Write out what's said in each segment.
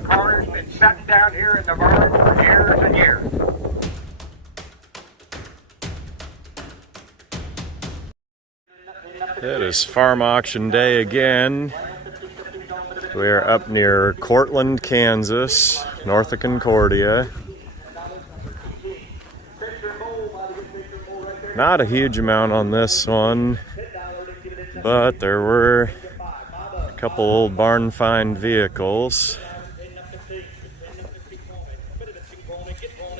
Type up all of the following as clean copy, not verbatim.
The car's been sitting down here in the barn for years and years. It is farm auction day again. We are up near Cortland, Kansas, north of Concordia. Not a huge amount on this one, but there were a couple old barn find vehicles.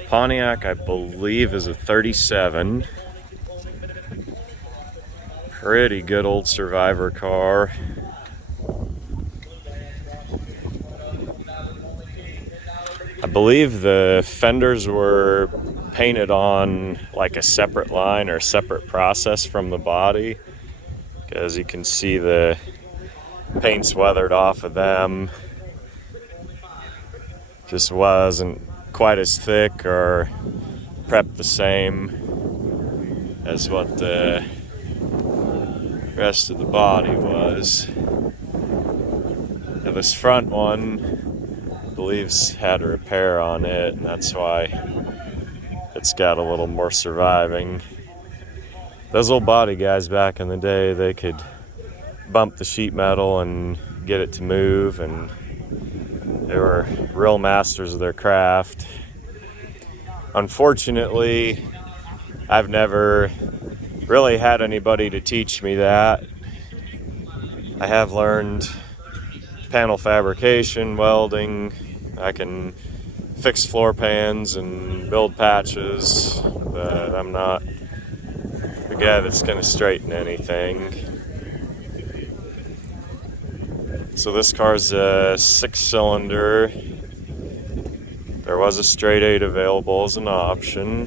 Pontiac, I believe, is a 37. Pretty good old survivor car. I believe the fenders were painted on like a separate line or separate process from the body, because you can see the paint's weathered off of them. Just wasn't quite as thick or prepped the same as what the rest of the body was. Now this front one, I believe, had a repair on it, and that's why it's got a little more surviving. Those old body guys back in the day, they could bump the sheet metal and get it to move, and they were real masters of their craft. Unfortunately, I've never really had anybody to teach me that. I have learned panel fabrication, welding. I can fix floor pans and build patches, but I'm not the guy that's going to straighten anything. So this car's a 6-cylinder. There was a straight 8 available as an option.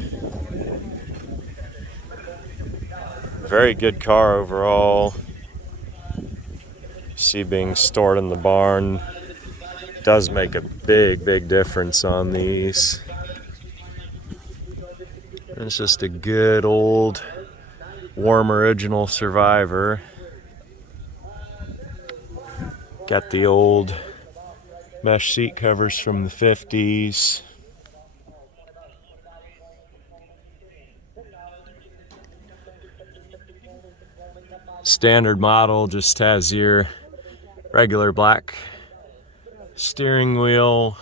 Very good car overall. See, being stored in the barn does make a big difference on these. It's just a good old warm original survivor. Got the old mesh seat covers from the 50s. Standard model just has your regular black steering wheel.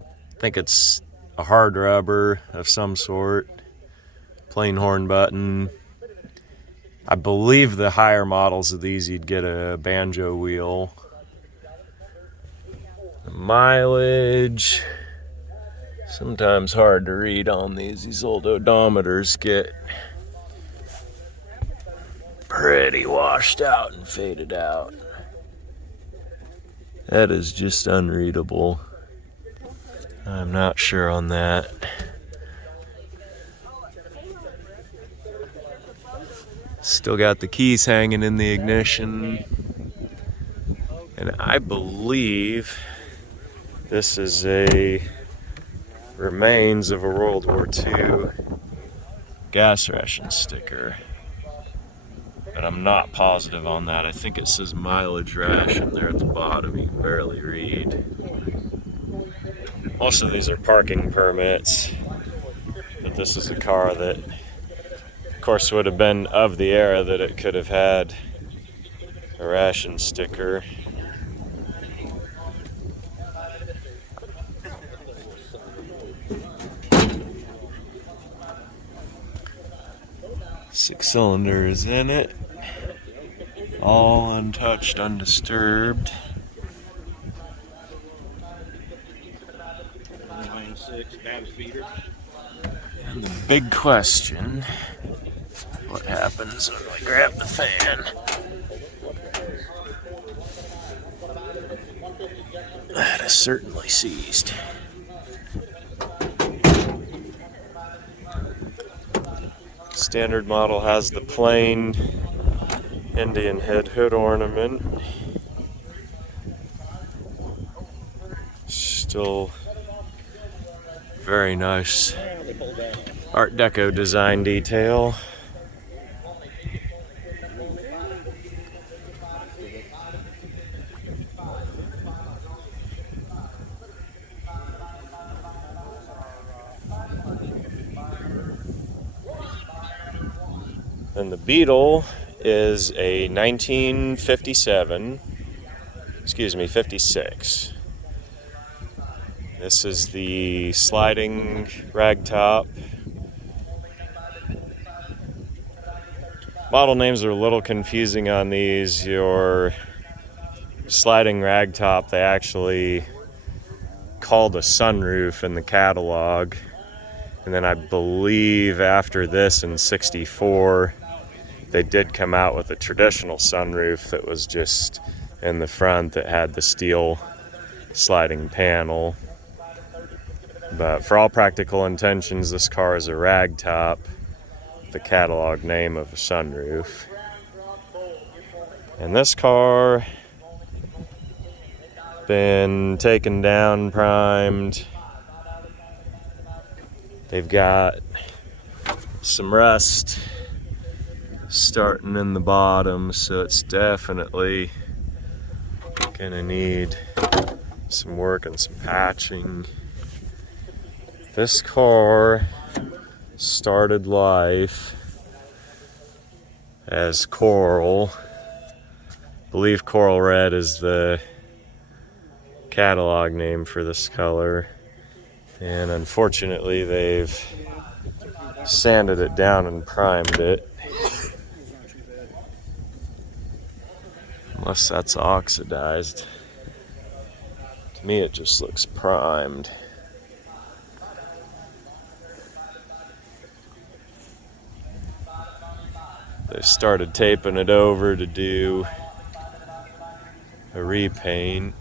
I think it's a hard rubber of some sort. Plain horn button. I believe the higher models of these, you'd get a banjo wheel. The mileage, sometimes hard to read on these. These old odometers get pretty washed out and faded out. That is just unreadable. I'm not sure on that. Still got the keys hanging in the ignition. And I believe this is a remains of a World War II gas ration sticker. But I'm not positive on that. I think it says mileage ration there at the bottom. You can barely read. Most of these are parking permits. But this is a car that, of course, would have been of the era that it could have had a ration sticker. Six cylinders in it, all untouched, undisturbed. And the big question, what happens when I grab the fan? That is certainly seized. Standard model has the plain Indian head hood ornament. Still very nice Art Deco design detail. Then the Beetle is a 1957, 56. This is the sliding ragtop. Model names are a little confusing on these. Your sliding ragtop, they actually called a sunroof in the catalog. And then I believe after this in 64, they did come out with a traditional sunroof that was just in the front that had the steel sliding panel. But for all practical intentions, this car is a ragtop, the catalog name of a sunroof. And this car been taken down, primed. They've got some rust starting in the bottom, so it's definitely gonna need some work and some patching. This car started life as coral. I believe coral red is the catalog name for this color, and unfortunately they've sanded it down and primed it. Unless that's oxidized. To me it just looks primed. They started taping it over to do a repaint.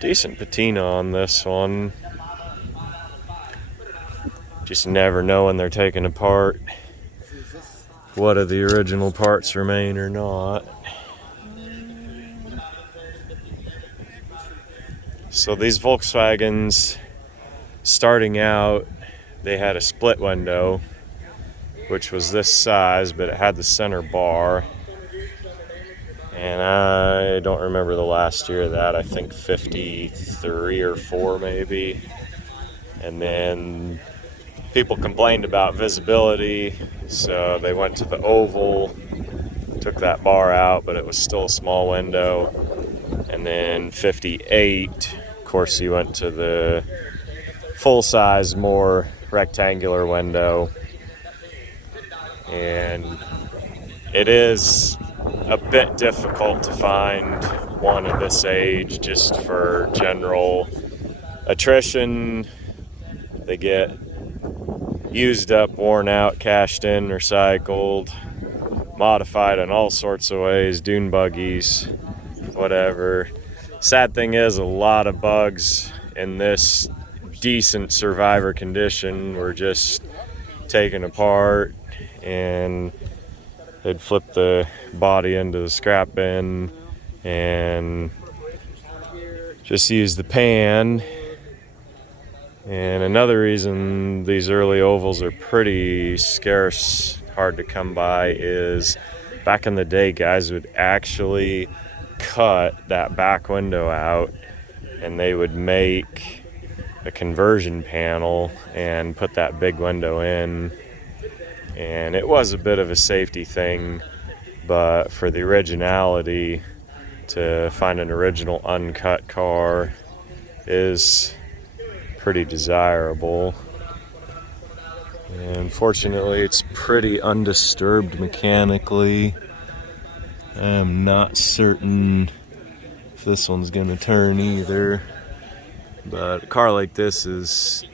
Decent patina on this one. Just never know when they're taken apart what of the original parts remain or not. So these Volkswagens, starting out, they had a split window, which was this size, but it had the center bar. And I don't remember the last year of that. I think 53 or 4 maybe. And then people complained about visibility, so they went to the oval, took that bar out, but it was still a small window. And then 58, of course, you went to the full-size, more rectangular window. And it is a bit difficult to find one of this age just for general attrition. They get used up, worn out, cashed in, recycled, modified in all sorts of ways, dune buggies, whatever. Sad thing is, a lot of bugs in this decent survivor condition were just taken apart, and they'd flip the body into the scrap bin and just use the pan. And another reason these early ovals are pretty scarce, hard to come by, is back in the day guys would actually cut that back window out and they would make a conversion panel and put that big window in. And it was a bit of a safety thing, but for the originality, to find an original uncut car is pretty desirable. And fortunately, it's pretty undisturbed mechanically. I'm not certain if this one's gonna turn either, but a car like this is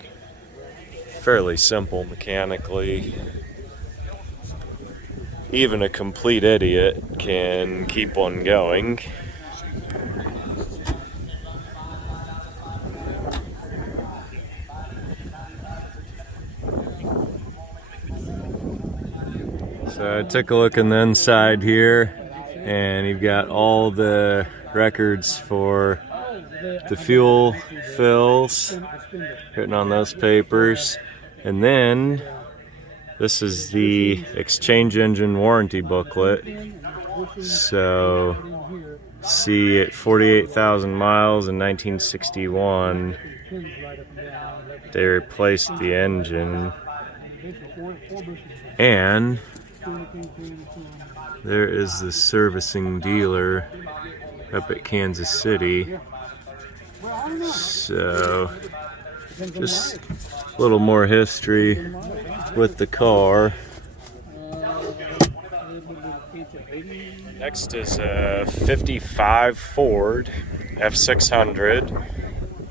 fairly simple mechanically. Even a complete idiot can keep one going. So I took a look in the inside here, and you've got all the records for the fuel fills written on those papers. And then This is the exchange engine warranty booklet. So, see, at 48,000 miles in 1961, they replaced the engine. And there is the servicing dealer up at Kansas City. So, just a little more history with the car. Next is a 55 Ford F600.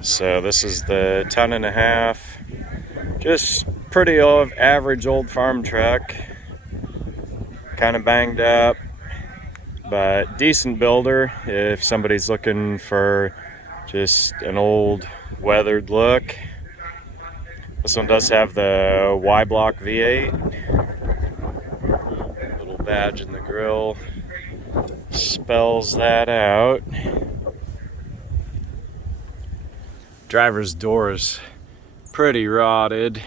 So this is the 10.5. Just pretty old, average old farm truck. Kind of banged up, but decent builder if somebody's looking for just an old weathered look. This one does have the Y-block V8. Little badge in the grill spells that out. Driver's door is pretty rotted.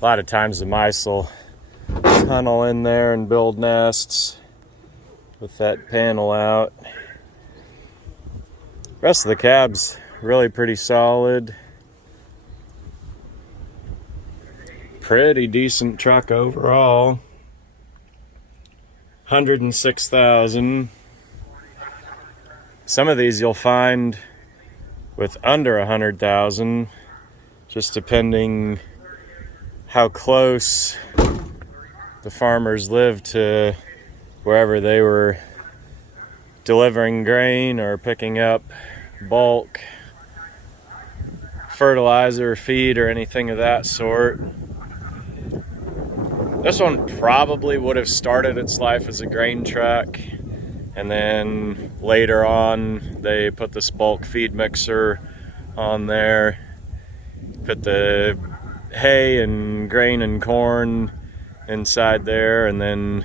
A lot of times the mice will tunnel in there and build nests with that panel out. Rest of the cab's really pretty solid. Pretty decent truck overall. 106,000. Some of these you'll find with under 100,000, just depending how close the farmers live to wherever they were delivering grain or picking up bulk fertilizer, feed, or anything of that sort. This one probably would have started its life as a grain truck, and then later on they put this bulk feed mixer on there, put the hay and grain and corn inside there, and then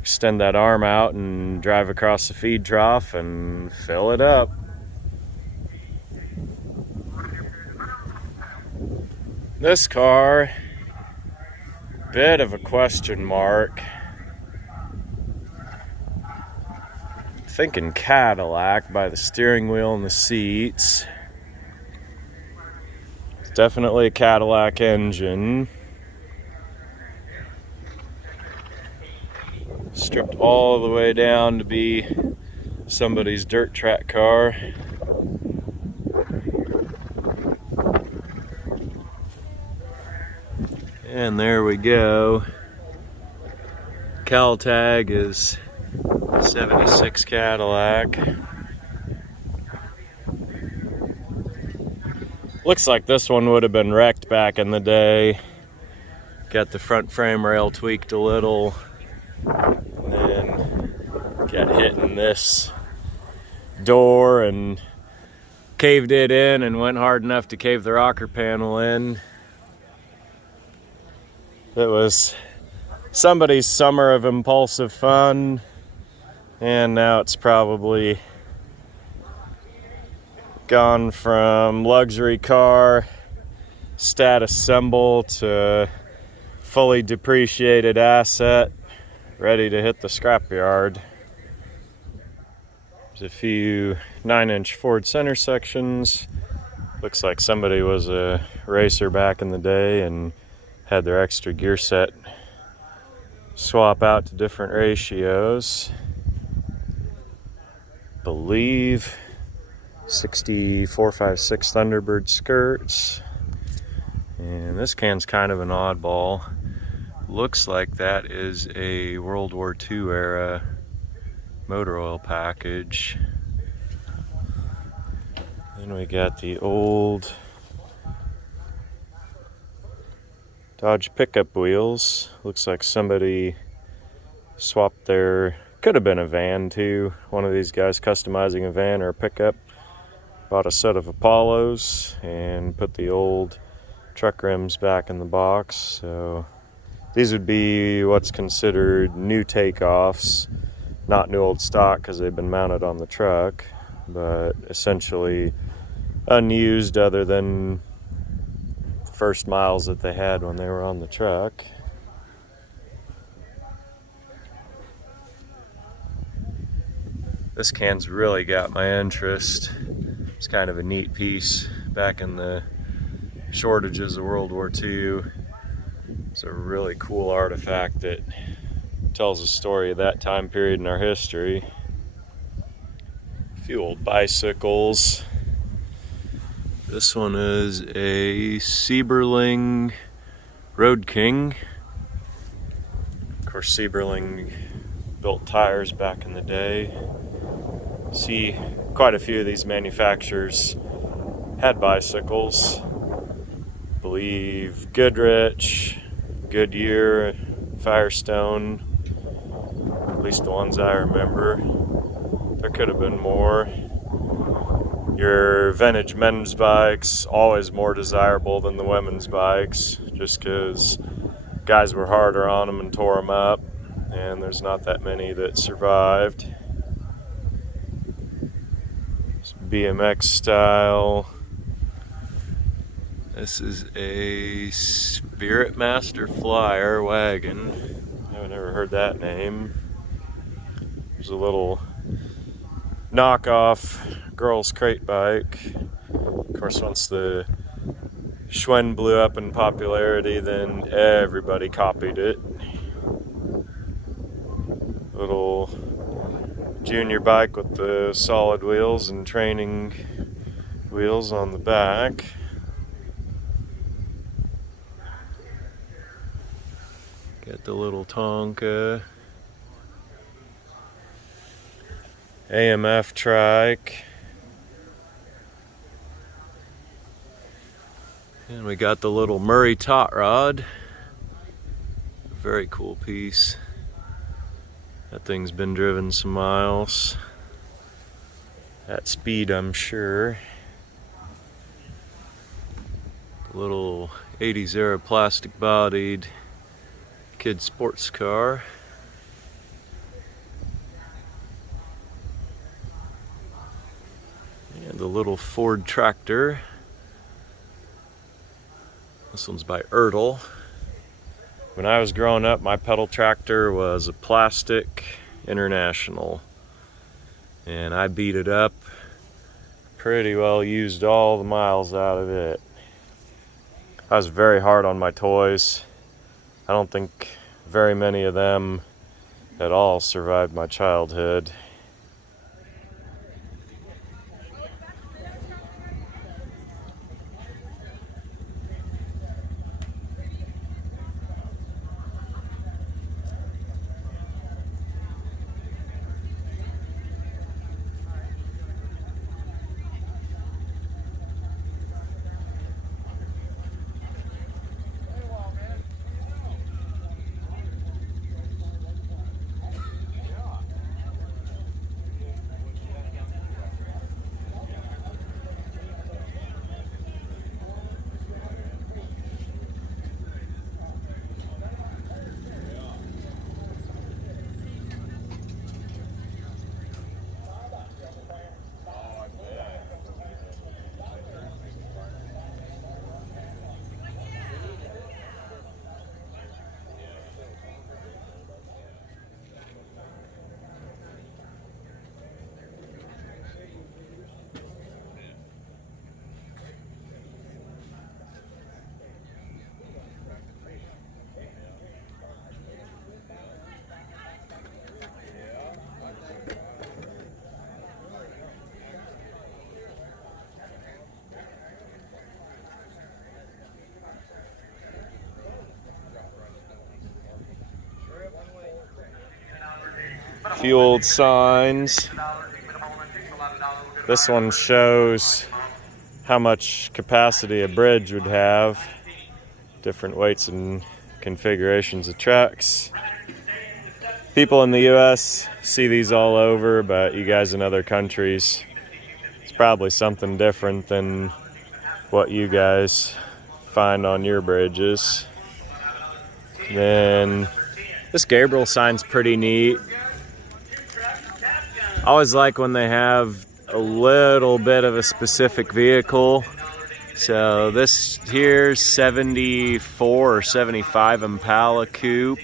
extend that arm out and drive across the feed trough and fill it up. This car, bit of a question mark. Thinking Cadillac by the steering wheel and the seats. It's definitely a Cadillac engine. Stripped all the way down to be somebody's dirt track car. And there we go. Cal tag is 76 Cadillac. Looks like this one would have been wrecked back in the day. Got the front frame rail tweaked a little, and then got hit in this door and caved it in and went hard enough to cave the rocker panel in. It was somebody's summer of impulsive fun, and now it's probably gone from luxury car status symbol to fully depreciated asset ready to hit the scrapyard. There's a few 9-inch Ford center sections. Looks like somebody was a racer back in the day and had their extra gear set swap out to different ratios. Believe 6456 Thunderbird skirts. And this can's kind of an oddball. Looks like that is a World War II era motor oil package. Then we got the old Dodge pickup wheels. Looks like somebody swapped their, could have been a van too. One of these guys customizing a van or a pickup. Bought a set of Apollos and put the old truck rims back in the box. So these would be what's considered new takeoffs, not new old stock because they've been mounted on the truck, but essentially unused other than first miles that they had when they were on the truck. This can's really got my interest. It's kind of a neat piece back in the shortages of World War II. It's a really cool artifact that tells a story of that time period in our history. A few old bicycles. This one is a Sieberling Road King. Of course, Sieberling built tires back in the day. See, quite a few of these manufacturers had bicycles. I believe Goodrich, Goodyear, Firestone, at least the ones I remember. There could have been more. Your vintage men's bikes, always more desirable than the women's bikes, just because guys were harder on them and tore them up, and there's not that many that survived. It's BMX style. This is a Spirit Master Flyer wagon. I've never heard that name. There's a little knockoff girls' crate bike. Of course, once the Schwinn blew up in popularity, then everybody copied it. Little junior bike with the solid wheels and training wheels on the back. Got the little Tonka. AMF trike. And we got the little Murray tot rod. Very cool piece. That thing's been driven some miles. At speed, I'm sure. The little 80s era plastic bodied kid sports car. And the little Ford tractor. This one's by Ertl. When I was growing up, my pedal tractor was a plastic International, and I beat it up. Pretty well used all the miles out of it. I was very hard on my toys. I don't think very many of them at all survived my childhood. A few old signs. This one shows how much capacity a bridge would have. Different weights and configurations of trucks. People in the US see these all over, but you guys in other countries, it's probably something different than what you guys find on your bridges. Then this Gabriel sign's pretty neat. I always like when they have a little bit of a specific vehicle So this here's 74 or 75 Impala coupe,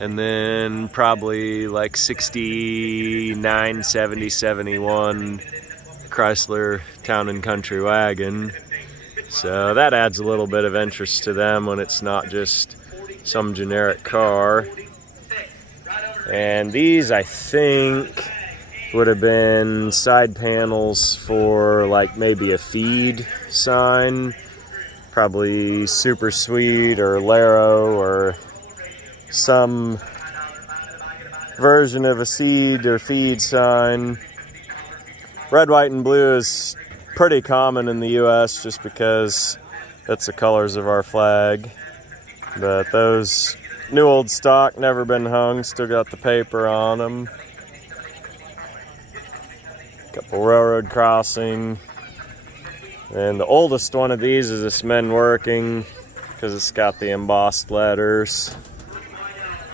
and then probably like 69, 70, 71 Chrysler Town and Country wagon. So that adds a little bit of interest to them when it's not just some generic car. And these, I think, would have been side panels for like maybe a feed sign, probably Super Sweet or Laro or some version of a seed or feed sign. Red, white, and blue is pretty common in the US just because that's the colors of our flag. But those new old stock, never been hung, still got the paper on them. Couple railroad crossing. And the oldest one of these is this men working because it's got the embossed letters.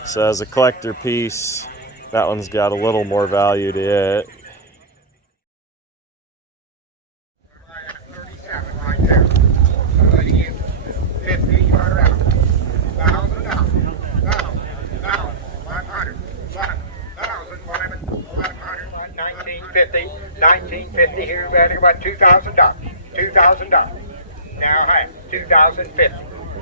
So as a collector piece, that one's got a little more value to it. $1950 here, value about $2,000. $2,000. Now half. $2,050.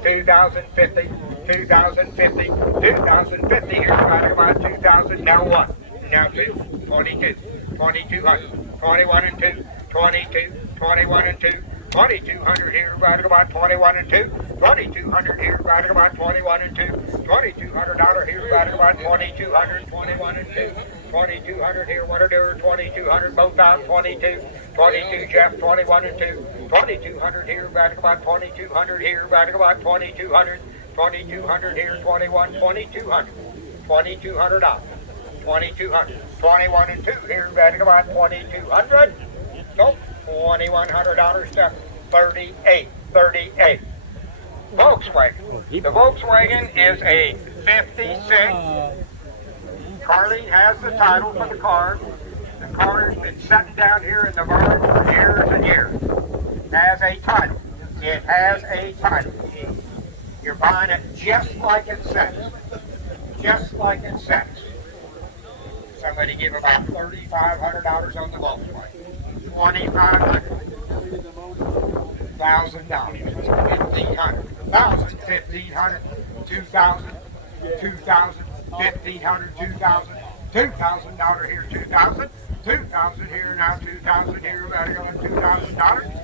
$2,050. $2,050. $2,050 here, value about $2,000. Now one. Now two. 22. 2,200. 21 and 2. 22. 21 and 2. 2,200 here, value about 21 and 2. 2,200 here, value about 21 and 2. $2,200 here, value about 2,200. 21 and 2. 2,200 here, one or two, 2,200, both out, 22, 22, Jeff, 21 and 2, 2,200 here, back about 2,200 here, back about 2,200, 2,200 here, 21, 2,200, $2,200, 2,200, 21 and 2 here, back about 2,200, so $2,100 to 38, 38. Volkswagen. The Volkswagen is a 56. Carly has the title for the car. The car has been sitting down here in the barn for years and years. It has a title. It has a title. You're buying it just like it says. Just like it says. Somebody give about $3,500 on the Volkswagen. $2,500. $1,000. $1,500. $1,000. $1,500. $2,000. $2,000. $1,500, $2,000, $2,000 here, $2,000, $2,000 here, now $2,000 here, $2,000,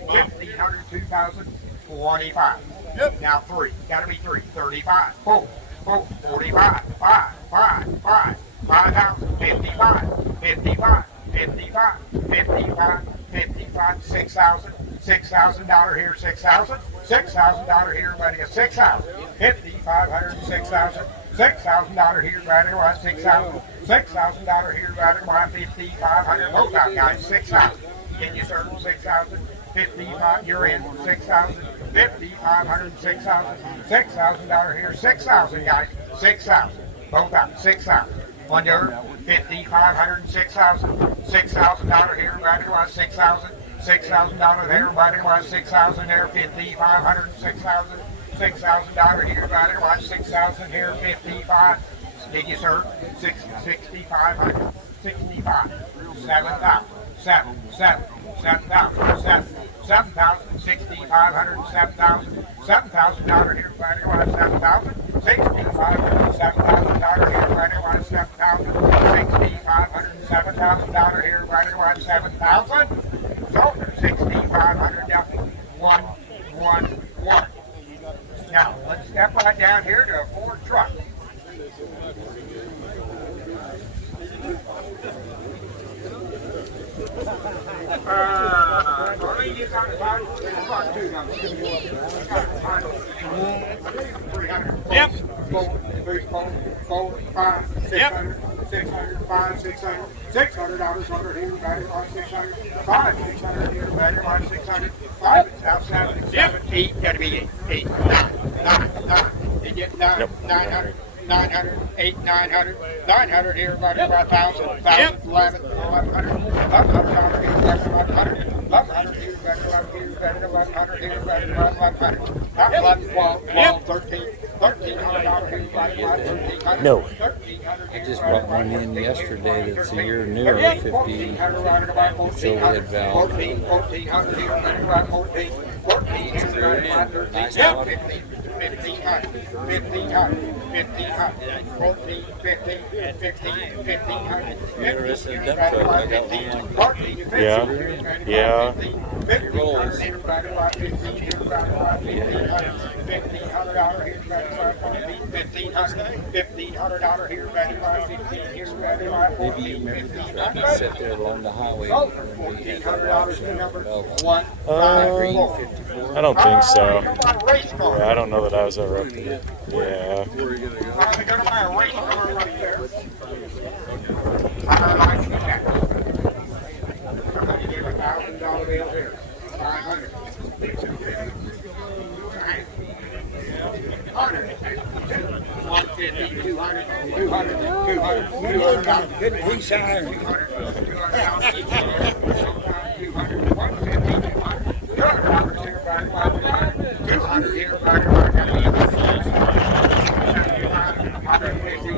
$1,500, $2,000, $25. Yep. Now three, gotta be three, 35, 4, 45, 5, 5, 5, 5,000, 55, 55, 55, 55, 55, 6,000, $6,000 here, $6,000, $6,000 here, buddy, $6,000, 5,500, $6,000. $6,000 here, right around $6,000. $6,000 here, right around 5,500. Both out, guys. 6,000. Can you serve 6,000? 55. You're in. 6,000. 5,500. 6,000. $6,000 here. 6,000, guys. 6,000. Both out. 6,000. One year. 5,500. 6,000. $6,000 here, right around 6,000. $6,000 there, right around 6,000 there. 5,500. 6,000. $6,000 here, right around 6,000 here, 55. Did you, sir? 6,500, 65, 7,000, 7,000, 7,000, 6,500, 7,000, $7,000 here, right around 7,000, 6,500, $7,000 here, right around 7,000, 6,500, $7,000 here, right around 7,000. So 6,500 down, 1, 1, 1. Now, let's step right down here to a Ford truck. You got a title for the truck too, now. Yep. 4, 3, 4, 5, 600, 600, 5, 600, $600 under here, battery on 600, 5, 600 here, battery on 600, 5, it's out 7, 7, 8, gotta be 8, 9, 9, 9, you get 9, 900, 900, 8, 900, 900 here, battery on 1,000, 1,000, 11, 1,100, $1,100 here, battery on 100, 1,100 here, battery on here, better than 100 here, better than 100. Top left, wall, 13. $1,300 here, better than 100. No. I just brought one in yesterday that's a year newer, 50 Joliet valve. 1,400 here, better than 14. 1,400, Nice yeah, water. 1,500, 1,500, 1,500, 14, 15, 15, 1,500. Interesting dump truck. I got one like that. Yeah. Yeah. Rolls. $1,500 here, better than 15 here, better than Maybe you remember the truck that sat there along the highway when we had that $1,400 auction number of 1, I 54. don't think so. race car. Yeah, I don't know that I was ever up there. Yeah. Where are you gonna go? I'm gonna buy a race car right there. I like that. I'm gonna give $1,000 bill here. 500. 150, 200, 200, 200, 200. Good piece of iron. 200, 150, 200 here, back, 200 here, back, 150,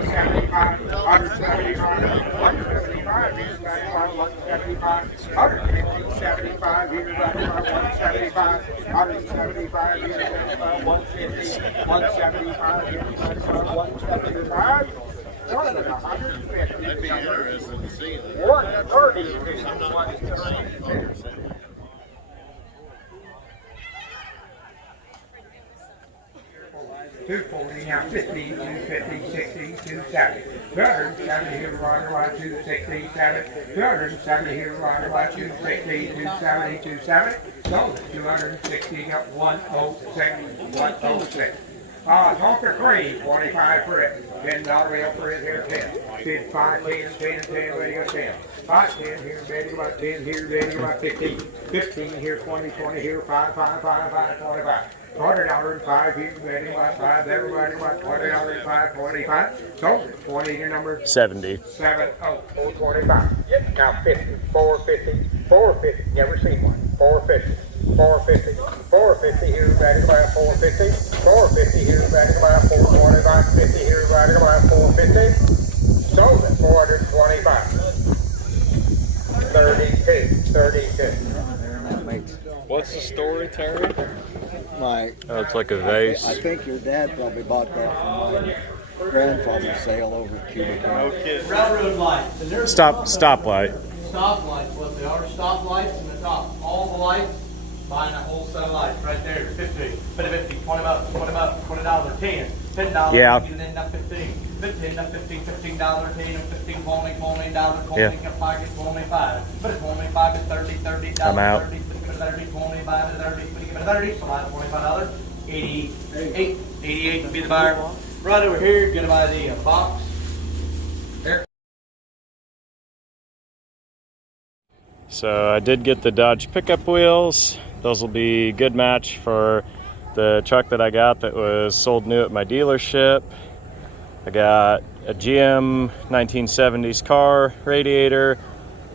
75, 175, 175 here, back, 175, 150, 75 here, back, 175, 175 here, back, 150, 175 here, back, 175. That'd be interesting to see that. 130 here, 130. 240, now 50, 250, 60, 270. 270 here, right about 260, 70. 270 here, right about 260, 270, 270. So 260 up 106, 106. Talker Cream, 25 for it. $10 bill for it here, 10. Bid 5, 10, 10, 10, ready to go 10. 5, 10 here, ready about 10 here, ready about 15. 15 here, 20, 20 here, 5, 5, 5, 5, 25. $20 and 5 here, ready about 5, everybody about $20 and 5, 25. So 20 your number. 70. 7, 425. Yep. Now 50, 450, 450. Never seen one. 450. 450, 450 here, ready about 450, 450 here, ready about 425, 50 here, ready about 450, sold at 425, 32, 32. What's the story, Terry? Oh, it's like a vase. I think your dad probably bought that from my grandfather's sale over at Cuba. Railroad lights, and there's Stoplight. stoplights, what they are, stoplights in the top, all the lights, buying a whole set of lights right there, 50, but 50, 20 bucks, $20, $10, $10, Yeah. you can end up 15, 15, up 15, $15, 10, 15, $20, $20, Yeah. $20, pocket, 25, but it's 25 to 30, $30, I'm out. 30, 30, 25 to 30, 30, so I $25, 88, 88 would be the buyer. Right over here, you're gonna buy the box. So I did get the Dodge pickup wheels. Those will be a good match for the truck that I got that was sold new at my dealership. I got a GM 1970s car radiator.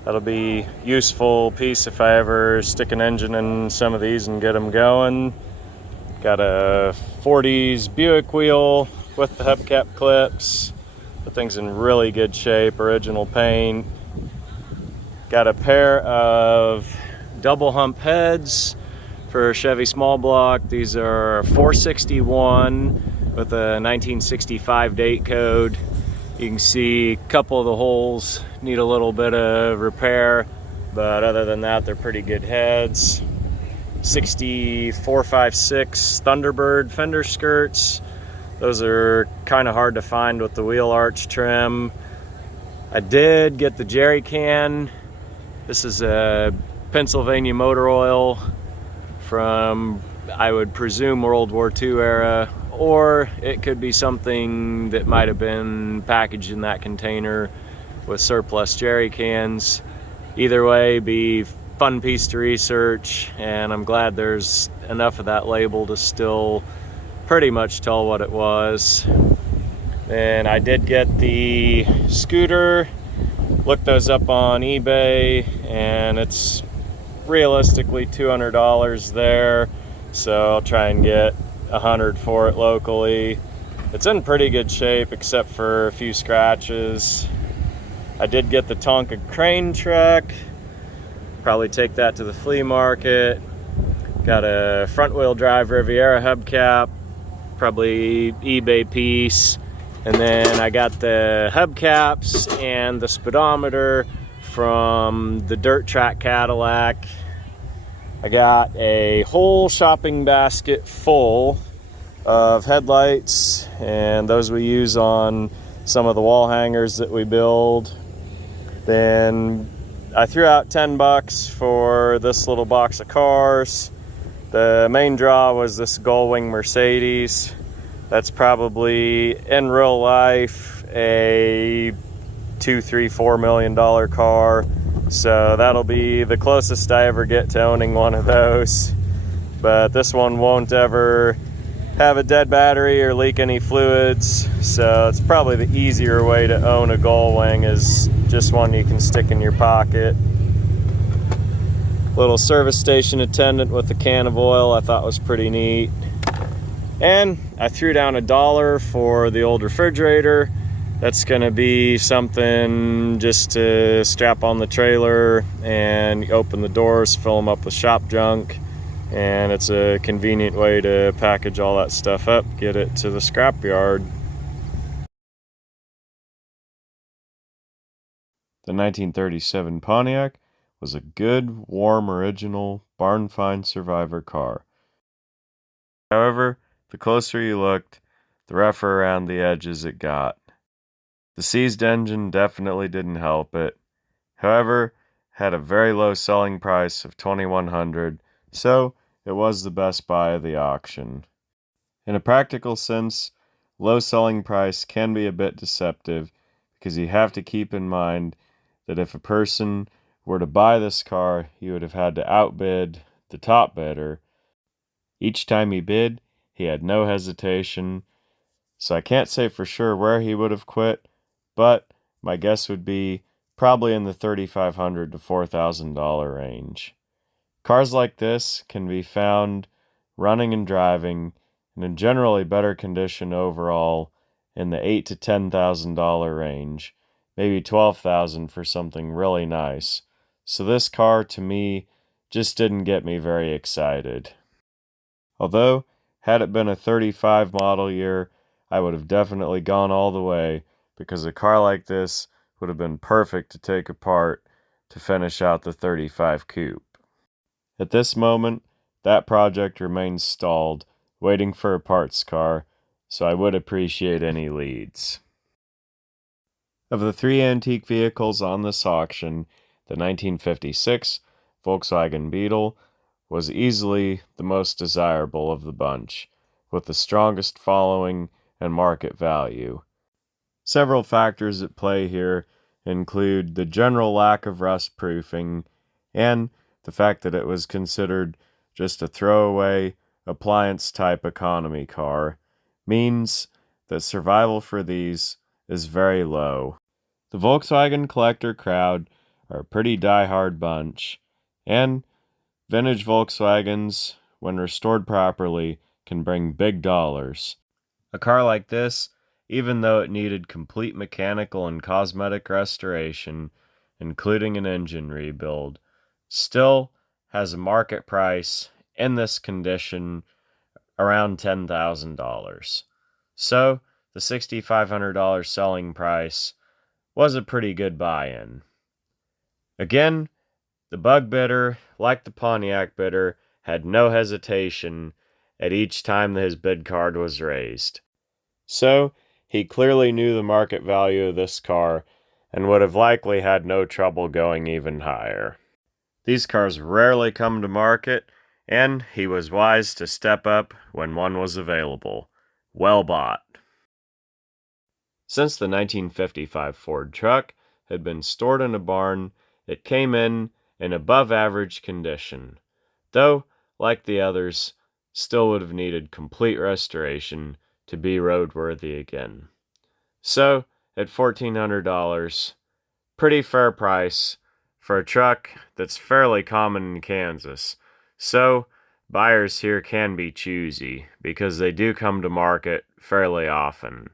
That'll be a useful piece if I ever stick an engine in some of these and get them going. Got a 40s Buick wheel with the hubcap clips. The thing's in really good shape, original paint. Got a pair of double hump heads for Chevy small block. These are 461 with a 1965 date code. You can see a couple of the holes need a little bit of repair, but other than that, they're pretty good heads. 6456 Thunderbird fender skirts. Those are kind of hard to find with the wheel arch trim. I did get the jerry can. This is a Pennsylvania motor oil from, I would presume, World War II era, or it could be something that might have been packaged in that container with surplus jerry cans. Either way, be fun piece to research, and I'm glad there's enough of that label to still pretty much tell what it was. And I did get the scooter. Looked those up on eBay, and it's realistically $200 there, so I'll try and get $100 for it locally. It's in pretty good shape except for a few scratches. I did get the Tonka crane truck. Probably take that to the flea market. Got a front wheel drive Riviera hubcap, probably eBay piece. And then I got the hubcaps and the speedometer from the dirt track Cadillac. I got a whole shopping basket full of headlights, and those we use on some of the wall hangers that we build. Then I threw out $10 for this little box of cars. The main draw was this Gullwing Mercedes. That's probably, in real life, a $2, $3, $4 million car. So that'll be the closest I ever get to owning one of those. But this one won't ever have a dead battery or leak any fluids. So it's probably the easier way to own a Gullwing, is just one you can stick in your pocket. Little service station attendant with a can of oil I thought was pretty neat. And I threw down $1 for the old refrigerator. That's gonna be something just to strap on the trailer and open the doors, fill them up with shop junk. And it's a convenient way to package all that stuff up, get it to the scrapyard. The 1937 Pontiac was a good, warm, original, barn-find survivor car. However, the closer you looked, the rougher around the edges it got. The seized engine definitely didn't help it. However, had a very low selling price of $2,100, so it was the best buy of the auction. In a practical sense, low selling price can be a bit deceptive, because you have to keep in mind that if a person were to buy this car, he would have had to outbid the top bidder. Each time he bid, he had no hesitation, so I can't say for sure where he would have quit, but my guess would be probably in the $3,500 to $4,000 range. Cars like this can be found running and driving and in generally better condition overall in the $8,000 to $10,000 range, maybe $12,000 for something really nice. So this car, to me, just didn't get me very excited. Although, had it been a 35 model year, I would have definitely gone all the way, because a car like this would have been perfect to take apart to finish out the 35 coupe. At this moment, that project remains stalled, waiting for a parts car, so I would appreciate any leads. Of the three antique vehicles on this auction, the 1956 Volkswagen Beetle was easily the most desirable of the bunch, with the strongest following and market value. Several factors at play here include the general lack of rust proofing and the fact that it was considered just a throwaway, appliance-type economy car, means that survival for these is very low. The Volkswagen collector crowd are a pretty die-hard bunch, and vintage Volkswagens, when restored properly, can bring big dollars. A car like this, even though it needed complete mechanical and cosmetic restoration, including an engine rebuild, still has a market price in this condition around $10,000. So the $6,500 selling price was a pretty good buy-in. Again, the bug bidder, like the Pontiac bidder, had no hesitation at each time his bid card was raised. So he clearly knew the market value of this car and would have likely had no trouble going even higher. These cars rarely come to market, and he was wise to step up when one was available. Well bought. Since the 1955 Ford truck had been stored in a barn, it came in above average condition, though, like the others, still would have needed complete restoration to be roadworthy again. So, at $1,400, pretty fair price for a truck that's fairly common in Kansas. So, buyers here can be choosy because they do come to market fairly often.